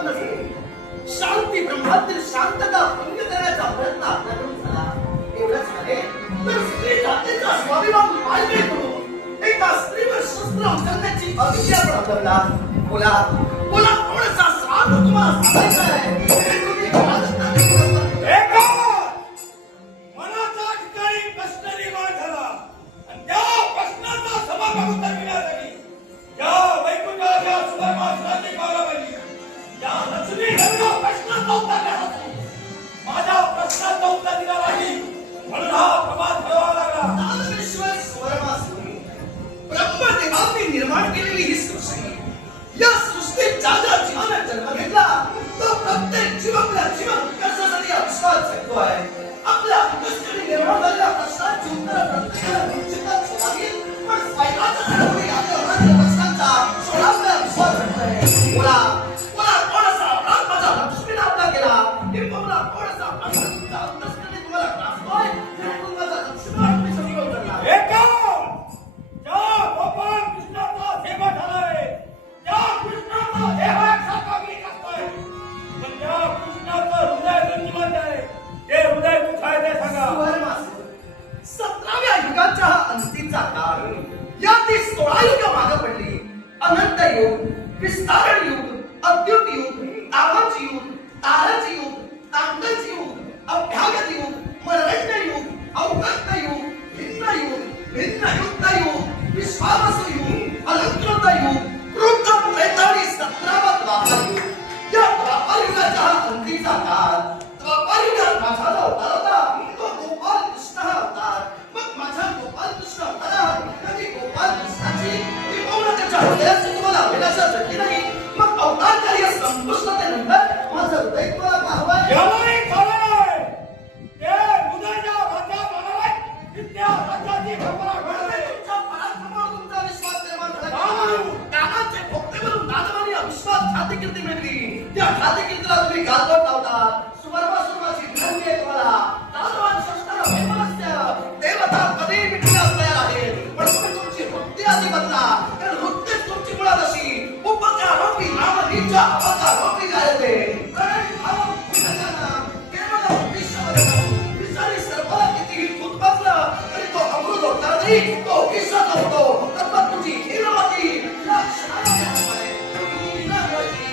बंद झाले. शांती ब्रह्मातील शांतता भंग करण्याचा प्रयत्न आपल्याकडून झाला. एवढंच झाले तर स्त्री जातीचा स्वाभिमान पायदळी करून एका स्त्रीवर शस्त्र उचलण्याची अभिषेक आपण अंगवला. बोला बोला, थोडासा स्वार्थ तुम्हाला सांगायचा आहे. हे तुम्ही मानत नाही. मनाचा ठिकाणी प्रश्न निर्माण झाला आणि त्या प्रश्नाचा समाधान उत्तर मिळण्यासाठी या वैकुंठाच्या सुवर्णासनाची कालावधी या लक्ष्मी देवीला प्रश्नाचं उत्तर द्यायचं. माझ्या प्रश्नाचं उत्तर दिलं नाही म्हणून हा प्रमाद ठेवावा लागला. नादविश्वर सुवर्णासुरी ब्रह्मदेवांनी निर्माण केलेली ही सृष्टी, या सृष्टीत ज्या ज्या जीवाने जन्म घेतला तो प्रत्येक जीव आपल्या जीवन विकासासाठी आविष्कार जगतो आहे. आपल्या दृष्टीने निर्माण झालेल्या प्रश्नांची उत्तरं प्रत्येकाला निश्चितच शोधावी, पण स्वैराच्या धर्माने आपल्या मनातल्या प्रश्नांचा सोडवण्याचा विश्वास जगतो आहे. बोला बोला, थोडासा अपराध माझ्या लक्ष्मीने आपला केला. हे बोला, थोडासा प्रश्न तुमच्या अंतःकरणाने तुम्हाला त्रासतोय, म्हणून माझा लक्ष्मीवर तुम्ही सगळं उतरला. ज्या गोपाळ कृष्णाचा सेवक झालाय, त्या कृष्णाचा देह एकसारखा गिरीत असतोय, पण त्या कृष्णाचं हृदय गंजिवंत आहे. ते हृदय कुठं आहे ते सांगा. सुवर्णासुर 17व्या युगाचा हा अंतीचा काळ. या ती 16 युग मागे पडली. अनंत युग, विस्तारण युग, अद्युत युग, तामच युग, तारच युग, तांडच युग, अभ्यागत युग, मरण्य युग, अवगत युग, भिन्न युग, भिन्न युक्त युग, विश्वावसु युग, अलंकृत युग, क्रुद्ध प्रेताळी 17वा द्वापर युग. या द्वापर युगाचा हा अंतीचा काळ. द्वापर युगात माझा जो अवतार होता तो गोपाल कृष्ण हा अवतार. मग माझ्या गोपाल कृष्ण अवतारात कधी गोपाल कृष्णाची किंवा त्याच्या हृदयाची तुम्हाला अभिलाषा जडली नाही. मग अवतारकारी या संपुष्टतेनंतर माझं हृदय तुम्हाला का हवंय? यालाही चालणार आहे. ते हृदयाच्या राज्यात होणार आहे, विद्या राज्याची भरभरा घडणार आहे. तुमच्या पराक्रमावर तुमचा विश्वास निर्माण झाला. का म्हणू? कानाचे भोगतेवरून दानवाने अविश्वास ख्यातिकीर्ती मिळवली. त्या ख्यातिकीर्तीला तुम्ही गालबोट लावता. सुवर्णासुराची विनंती आहे तुम्हाला. दानवान शस्त्राला वैमनस्य देवता कधीही मिटण्यास तयार आहे, पण तुम्ही तुमची वृत्ती आधी बदला. कारण वृत्तीच तुमची मुळात अशी उपकारोपी नामनीच्या अपकारोपी जायते. कारण भाव पुण्यकाना केवळ विश्ववदन विचारी सर्वाला कितीही दूध पाजलं तरी तो अमृत होणार नाही, तो विषाचा होतो. तद्वत तुझी हिरवती या क्षणाला आहे. हिरवती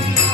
रे